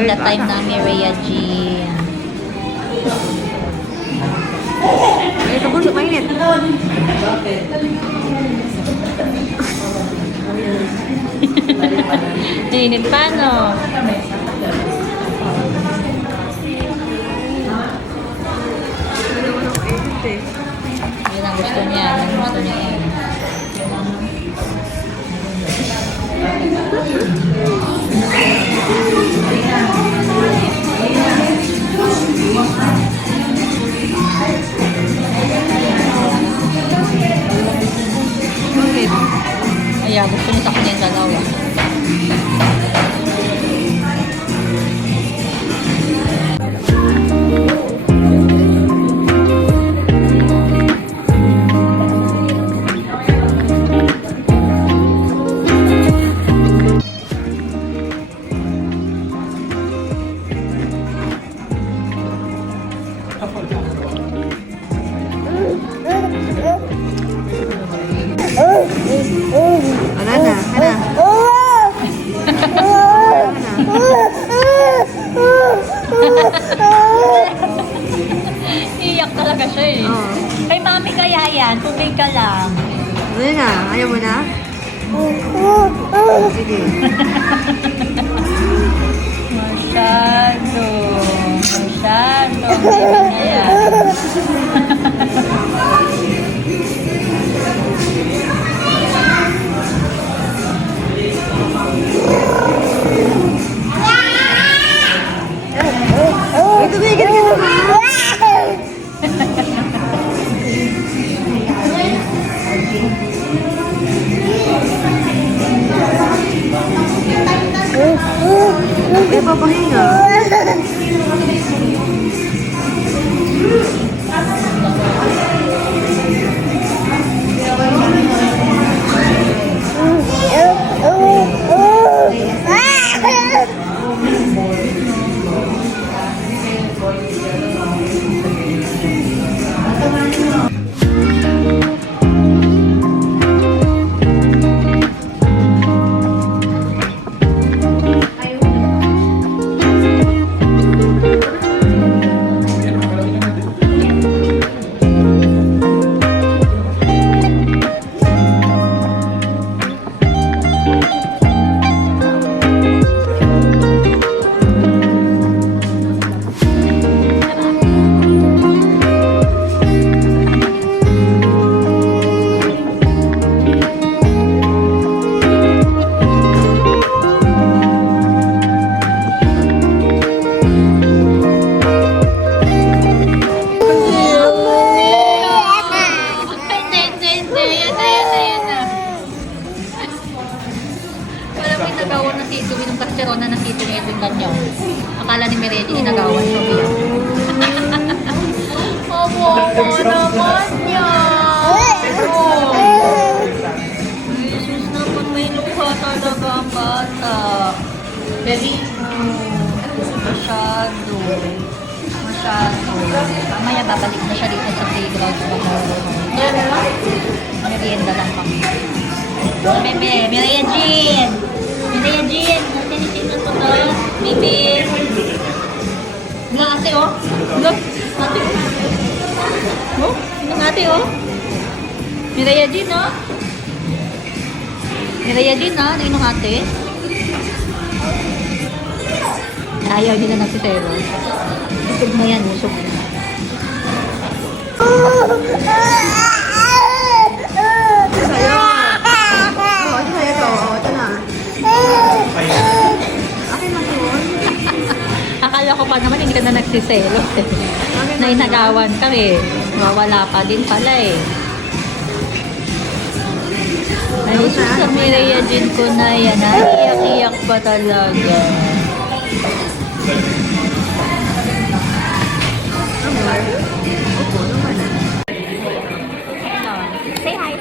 Pahinga time namin, Rhea Jean. Ay, ito bunso, mainit. Init pa, no? Yun ang gusto niya. Yun ang gusto niya. Ayan, gusto niya sa kanyang dalawa. Wala na, ana. Iyak talaga siya eh. Oo. Kay mami kaya yan, tubig ka lang. Wala na, ayaw mo na? Sige. Masyado. Masyado. Hindi na yan. Ay, tumigil ka naman. Ay, papahinga. Akala ni Meredi, inagawan siya niya. Opo naman niya. Jesus naman, may luha talaga ang bata. Baby, masyado. Masyado. Mamaya babalik na siya dito sa playground. Merienda lang kami. Bebe, Merienda Jean! Merienda Jean! Sino to to? Baby! Wala ate oh! Look! Ate! Oh? Yung ate oh! Merienda Jean oh! Merienda Jean oh! Tingin ng ate? Ayaw nila nagsiselo. Usog mo yan, usog mo. Sa'yo. Oo, ito sa'yo to. Oo, ito na. Akin lang yun. Akala ko pa naman hindi ka na nagsiselo eh. Na inagawan ka eh. Mawala pa din pala eh. Ay, sa Mireya Jean ko na yan. Iyak-iyak pa talaga. Say hi,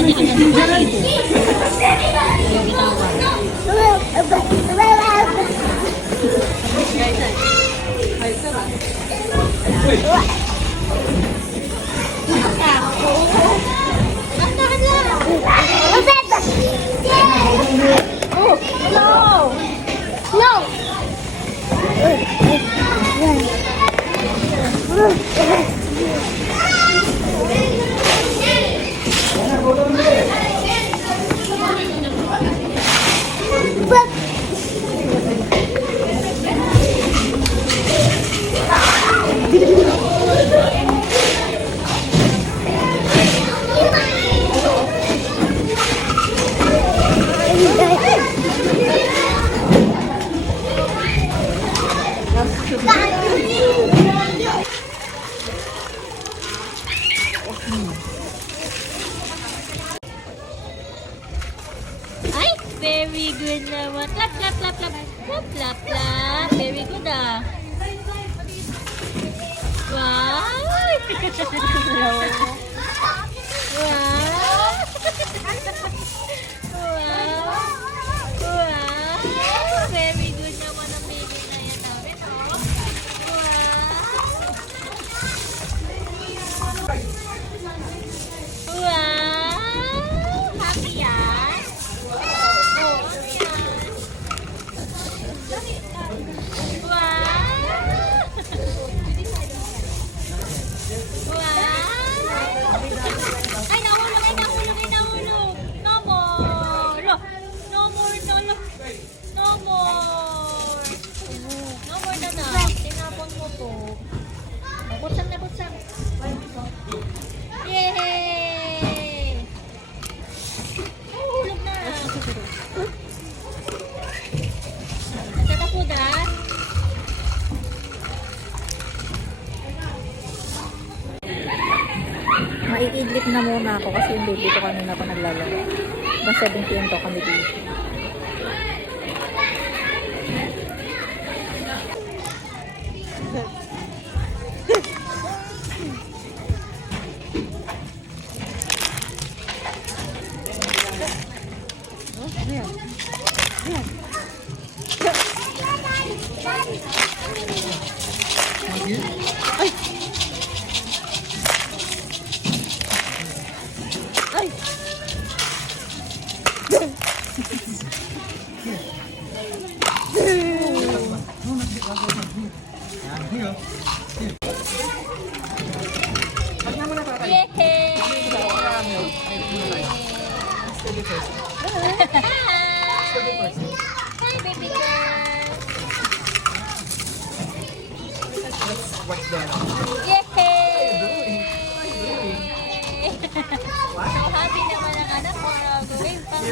Kasi ka na dito. Ayaw bitawan. No! No! Ay, very good naman. Clap, clap, clap, clap. Clap, clap, clap. Very good ah. Wow! Wow! Wow! Wow! Very good naman ang baby na yan namin, oh. Wow! Wow! Happy yan? Oo, yan. Wow! Ay, nahulog, ay, nahulog, ay, nahulog. No more. No, no more, no, no. No more. No more na na. Tinapon mo to. Nabutsan, nabutsan. Yay! Nahulog na. Nasa tapudan. Maiidlip na muna ako kasi yung baby ko kanina pa naglalaro. Hanggang 7 PM to kami dito. Hi, baby girl. Yay! So happy naman ang anak mo. Gawin pa mo.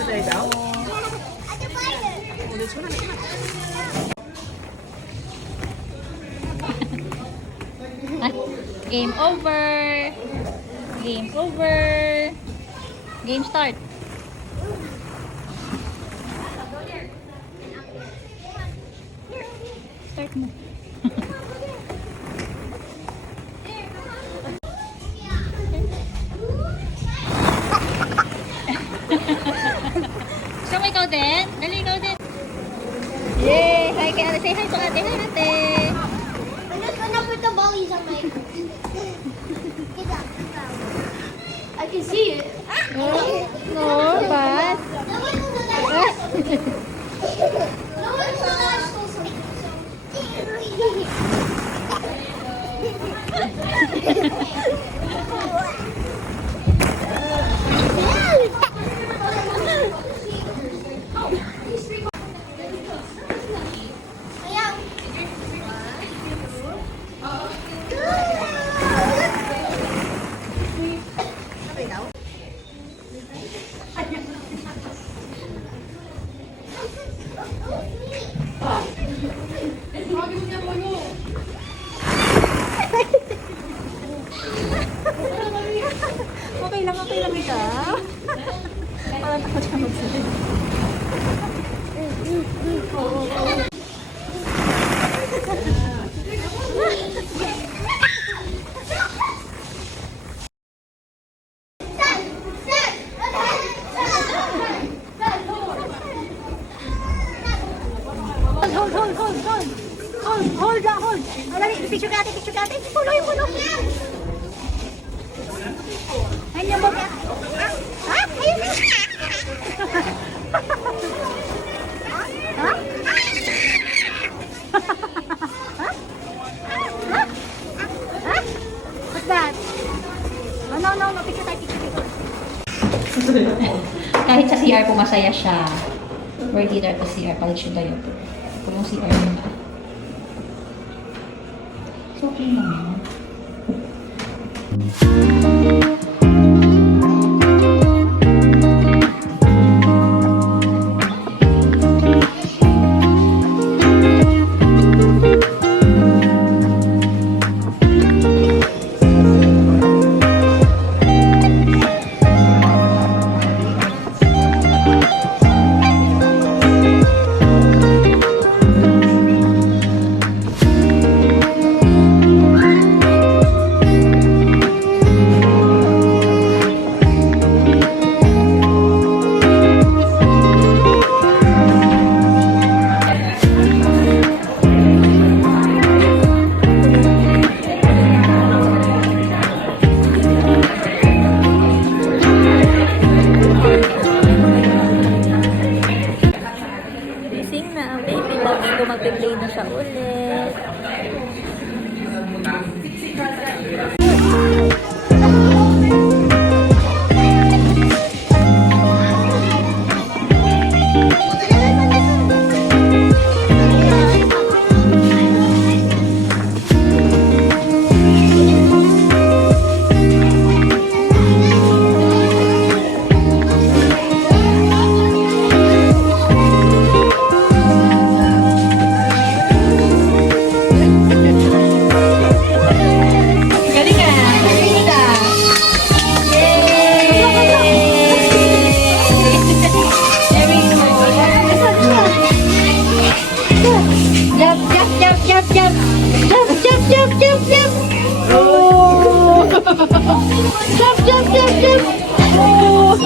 Ah, game over. Game over. Game start. Start mo. Gusto mo ikaw din? Dali ikaw din. Yay! Hi kay ate. Say hi to ate. Hi ate. I'm just gonna put the ballies on my. I can see it. No, but... No one's on that. No one's on that. Okay lang ika. Parang takot siya magsabi. hold lang, hold. Dali, picture natin, picture natin. Puno, yung puno. Ayun yung mga. Ha? Ayun na. Ha? What's that? Oh, no, picture tayo, picture. Kahit sa CR po masaya siya. We're here at the CR. Palit siya tayo po. Ito yung CR nila. So, okay naman. Gising na ang baby loves ko. Mag-play na siya ulit. Galing ka! Galing ka! Yay! Very good. Jump, jump, jump, jump, jump. Jump, jump, jump, jump, jump. Oh. Jump, jump, jump, jump. Oh.